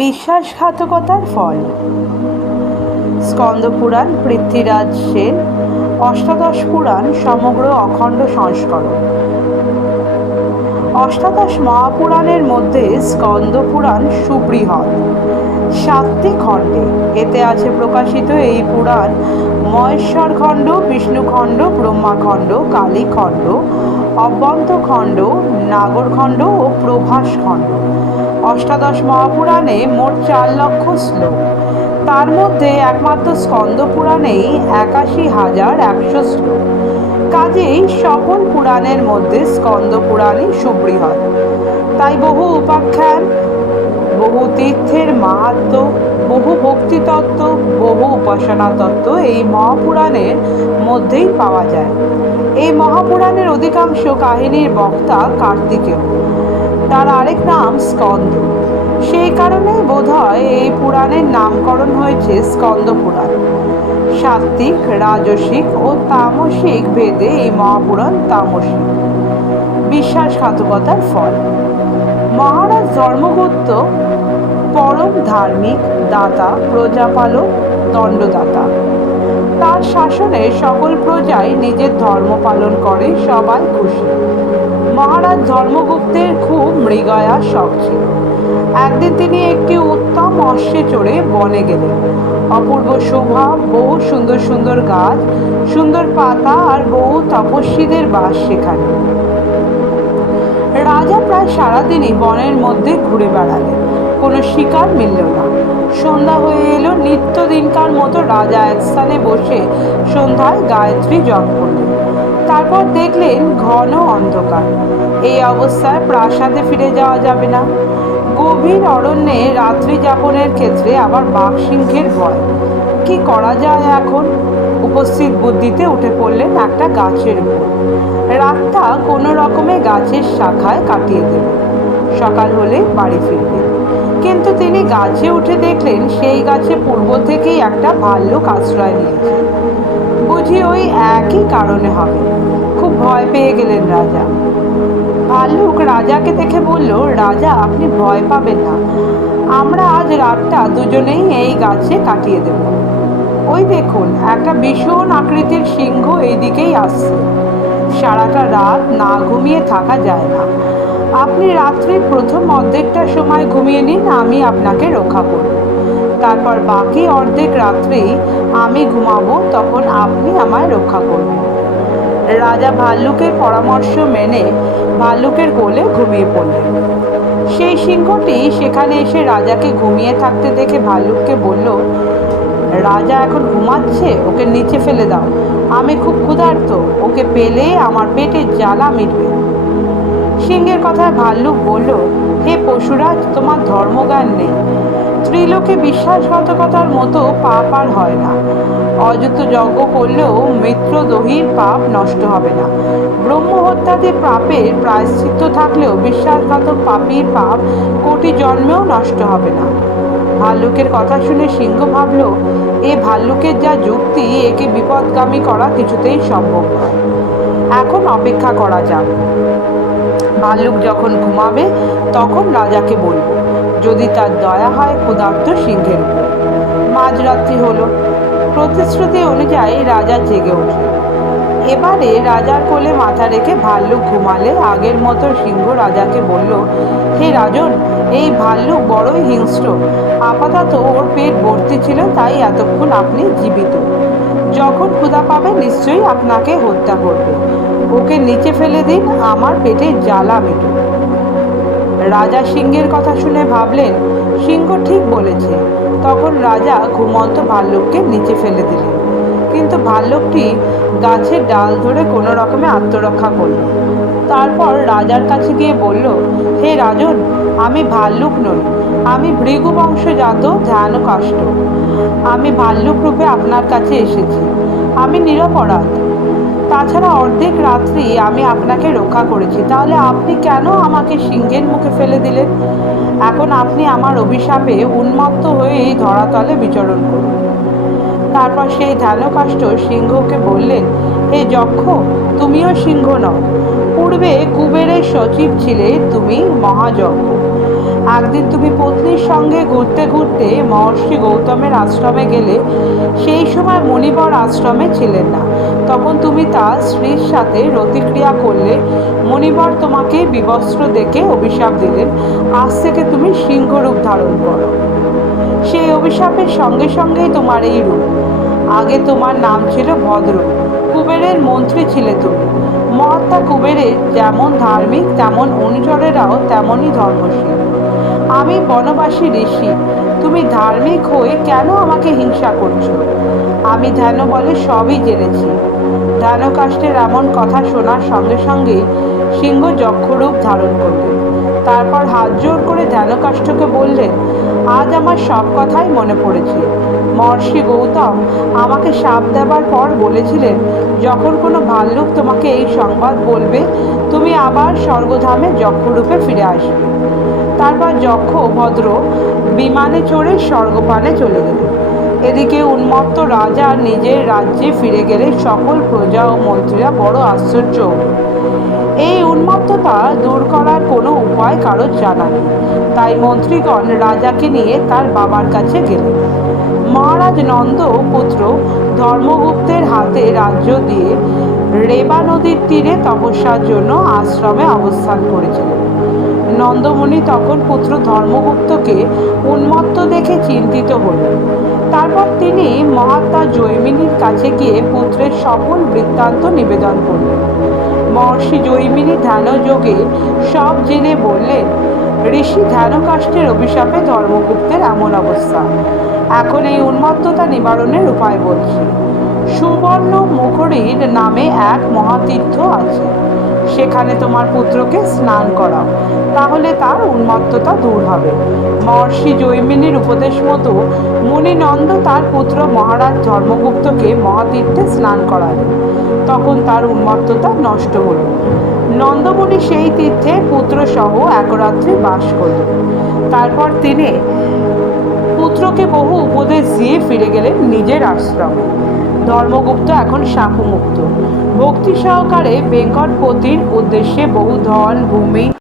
বিশ্বাসঘাতকতার ফল। স্কন্দপুরাণ পৃথ্বীরাজ সেন, অষ্টাদশ পুরাণ সমগ্র অখণ্ড সংস্করণ। অষ্টাদশ মহাপুরাণের মধ্যে স্কন্দপুরাণ সুবৃহৎ, 7টি খণ্ডে। এতে আছে প্রকাশিত এই পুরাণ মহেশ্বর খণ্ড, বিষ্ণুখণ্ড, ব্রহ্মাখণ্ড, কালীখণ্ড, অব্যন্তখণ্ড, নাগরখণ্ড ও প্রভাস খণ্ড। অষ্টাদশ মহাপুরাণে মোট 4 লক্ষ শ্লোক। তার মধ্যে একমাত্র স্কন্দপুরাণেই 81,100 শ্লোক। কাজেই সকল পুরাণের মধ্যে স্কন্দপুরাণই সুবৃহৎ। তাই বহু উপাখ্যান, বহু তীর্থের মাহাত্ম্য, বহু ভক্তিতত্ত্ব, বহু উপাসনা তত্ত্ব এই মহাপুরাণের মধ্যেই পাওয়া যায়। এই মহাপুরাণের অধিকাংশ কাহিনীর বক্তা কার্তিকেয়, তার আরেক নাম স্কন্দ। সেই কারণেই বোধহয় এই পুরাণের নামকরণ হয়েছে স্কন্দ পুরাণ। সাত্ত্বিক, রাজসিক ও তামসিক ভেদে এই মহাপুরাণ তামসিক। বিশ্বাসঘাতকতার ফল। মহারাজ ধর্মগুপ্ত পরম ধার্মিক, দাতা, প্রজাপালক, দণ্ডদাতা। তার শাসনে সকল প্রজাই নিজের ধর্ম পালন করে, সবাই খুশি। মহারাজ ধর্মগুপ্তের খুব মৃগয়া শখ ছিল। একদিন তিনি একটি উত্তম অশ্বে চড়ে বনে গেলেন। অপূর্ব শোভা, বহু সুন্দর সুন্দর গাছ, সুন্দর পাতা আর বহু তপস্বীদের বাস সেখানে। রাজা প্রায় সারাদিনই বনের মধ্যে ঘুরে বেড়ালেন, কোনো শিকার মিলল না। সন্ধ্যা হয়ে এলো। নিত্যদিনকার মতো রাজা এক স্থানে বসে সন্ধ্যায় গায়ত্রী জপ করলেন। তারপর দেখলেন ঘন অন্ধকার। এই অবস্থায় প্রাসাদে ফিরে যাওয়া যাবে না। গভীর অরণ্যে রাত্রি যাপনের ক্ষেত্রে আবার বাঘ সিংহের ভয়। কি করা যায় এখন? উপস্থিত বুদ্ধিতে উঠে পড়লেন একটা গাছের উপর। রাতটা কোনো রকমে গাছের শাখায় কাটিয়ে দেবেন, সকাল হলে বাড়ি ফিরবেন। কিন্তু তিনি গাছে উঠে দেখলেন সেই গাছে পূর্ব থেকেই একটা ভাল্লুক আশ্রয় নিয়েছে। বুঝি ওই একই কারণে হবে। খুব ভয় পেয়ে গেলেন রাজা। ভাল্লুক রাজাকে দেখে বলল, রাজা, আপনি ভয় পাবেন না, আমরা আজ রাতটা দুজনেই এই গাছে কাটিয়ে দেব। ওই দেখুন, একটা ভীষণ আকৃতির সিংহ এইদিকেই আসছে। সারাটা রাত না ঘুমিয়ে থাকা যায় না। আপনি রাত্রির প্রথম অর্ধেকটা সময় ঘুমিয়ে নিন, আমি আপনাকে রক্ষা করব। তারপর বাকি অর্ধেক রাত্রি আমি ঘুমাবো, তখন আপনি আমায় রক্ষা করবেন। রাজা ভাল্লুকের পরামর্শ মেনে ভাল্লুকের কোলে ঘুমিয়ে পড়লেন। সেই সিংহটি সেখানে এসে রাজাকে ঘুমিয়ে থাকতে দেখে ভাল্লুককে বলল, রাজা এখন ঘুমাচ্ছে, ওকে নিচে ফেলে দাও। আমি খুব ক্ষুধার্ত, ওকে পেলে আমার পেটের জ্বালা মিটবে। সিংহের কথায় ভাল্লুক বলল, হে পশুরাজ, তোমার ধর্মজ্ঞান নেই। ত্রিলোকে বিশ্বাসঘাতকতার মতো পাপ আর হয় না। অযুত যজ্ঞ করলেও মিত্রদ্রোহীর পাপ নষ্ট হবে না। ব্রহ্ম হত্যাদি পাপের প্রায়শ্চিত্ত থাকলেও বিশ্বাসঘাতক পাপীর পাপ কোটি জন্মেও নষ্ট হবে না। ভাল্লুকের কথা শুনে সিংহ ভাবল, এ ভাল্লুকের যা যুক্তি, একে বিপদগামী করা কিছুতেই সম্ভব নয়। এখন অপেক্ষা করা যাক। ভাল্লুক যখন ঘুমাবে তখন রাজাকে বলবো, যদি তার দয়া হয় ক্ষুধার্ত সিংহের উপর। মাঝরাত্রি হলো। প্রতিশ্রুতি অনুযায়ী রাজা জেগে উঠলেন। এবারে রাজার কোলে মাথা রেখে ভাল্লুক ঘুমালে আগের মতো সিংহ রাজাকে বলল, হে রাজন, এই ভাল্লুক বড়ই হিংস্র। আপাতত ওর পেট ভর্তি ছিল, তাই এতক্ষণ আপনি জীবিত। যখন ক্ষুধা পাবে নিশ্চয়ই আপনাকে হত্যা করবে। ওকে নিচে ফেলে দিন, আমার পেটে জ্বালা মিটুক। রাজা সিংহের কথা শুনে ভাবলেন, সিংহ ঠিক বলেছে। তখন রাজা ঘুমন্ত ভাল্লুককে নিচে ফেলে দিলেন। কিন্তু ভাল্লুকটি গাছের ডাল ধরে কোনো রকমে আত্মরক্ষা করল। তারপর রাজার কাছে গিয়ে বলল, হে রাজন, আমি ভাল্লুক নই, আমি ভৃগু বংশজাত ধ্যানকাষ্ঠ। আমি ভাল্লুক রূপে আপনার কাছে এসেছি। আমি নিরপরাধ। তাছাড়া অর্ধেক রাত্রি আমি আপনাকে রক্ষা করেছি, তাহলে আপনি কেন আমাকে সিংহের মুখে ফেলে দিলেন? এখন আপনি আমার অভিশাপে উন্মত্ত হয়ে এই ধরাতলে বিচরণ করুন। তারপর সেই ধ্যানকাষ্ঠ সিংহকে বললেন, হে যক্ষ, তুমিও সিংহ নও। পূর্বে কুবেরের সচিব ছিলে তুমি, মহাযজ্ঞ। একদিন তুমি পত্নীর সঙ্গে ঘুরতে ঘুরতে মহর্ষি গৌতমের আশ্রমে গেলে। সেই সময় মণিবর আশ্রমে ছিলেন না। তখন তুমি তার স্ত্রীর সাথে রতিক্রিয়া করলে। মণিবর তোমাকে বিবস্ত্র দেখে অভিশাপ দিলেন, আজ থেকে তুমি সিংহরূপ ধারণ করো। সেই অভিশাপের সঙ্গে সঙ্গেই তোমার এই রূপ। আগে তোমার নাম ছিল ভদ্র, কুবেরের মন্ত্রী ছিলে তুমি। মহাত্মা কুবেরের যেমন ধার্মিক, তেমন অনুচরেরাও তেমনই ধর্মশীল। আমি বনবাসী ঋষি, তুমি ধার্মিক হয়ে কেন আমাকে হিংসা করছো? আমি ধ্যান বলে সবই জেনেছি। ধ্যানকাষ্ঠের এমন কথা শোনার সঙ্গে সঙ্গে সিংহ যক্ষরূপ ধারণ করলেন। তারপর হাত জোর করে ধ্যানকাষ্ঠকে বললেন, আজ আমার সব কথাই মনে পড়েছে। মহর্ষি গৌতম আমাকে শাপ দেবার পর বলেছিলেন, যখন কোনো ভাল্লুক তোমাকে এই সংবাদ বলবে, তুমি আবার স্বর্গধামে যক্ষরূপে ফিরে আসবে। তারপর যক্ষ ভদ্র বিমানে চড়ে স্বর্গপানে চলে গেলেন। এদিকে উন্মত্ত রাজা নিজের রাজ্যে ফিরে গেলে সকল প্রজা ও মন্ত্রীরা বড় আশ্চর্য হল। এই উন্মত্ততা দূর করার কোনো উপায় কারো জানা নেই। তাই মন্ত্রীগণ রাজাকে নিয়ে তার বাবার কাছে গেলেন। মহারাজ নন্দ পুত্র ধর্মগুপ্তের হাতে রাজ্য দিয়ে রেবা নদীর তীরে তপস্যার জন্য আশ্রমে অবস্থান করেছিলেন। নন্দমুনি তখন পুত্র ধর্মগুপ্তকে উন্মত্ত দেখে চিন্তিত হলেন। তারপর তিনি মহাত্মা জৈমিনীর কাছে গিয়ে পুত্রের সকল বৃত্তান্ত নিবেদন করলেন। মহর্ষি জৈমিনী ধ্যানযোগে সব জেনে বললেন, ঋষি ধ্যানকাষ্ঠের অভিশাপে ধর্মগুপ্তের এমন অবস্থা। এখন এই উন্মত্ততা নিবারণের উপায় বলছি। সুবর্ণ মুখরীর নামে এক মহাতীর্থ আছে, সেখানে তোমার পুত্রকে স্নান করাও, তাহলে তার উন্মত্ততা দূর হবে। মহর্ষি জৈমিনীর উপদেশ মতো মুনিনন্দ তার পুত্র মহারাজ ধর্মগুপ্তকে মহাতীর্থে স্নান করালেন। তখন তার উন্মত্ততা নষ্ট হল। নন্দমুনি সেই তীর্থে পুত্র সহ এক রাত্রি বাস করলেন। তারপর তিনি পুত্রকে বহু উপদেশ দিয়ে ফিরে গেলেন নিজের আশ্রমে। ধর্মগুপ্ত এখন শাপমুক্ত। ভক্তি সহকারে বেঙ্কটপতির উদ্দেশ্যে বহু ধন ভূমি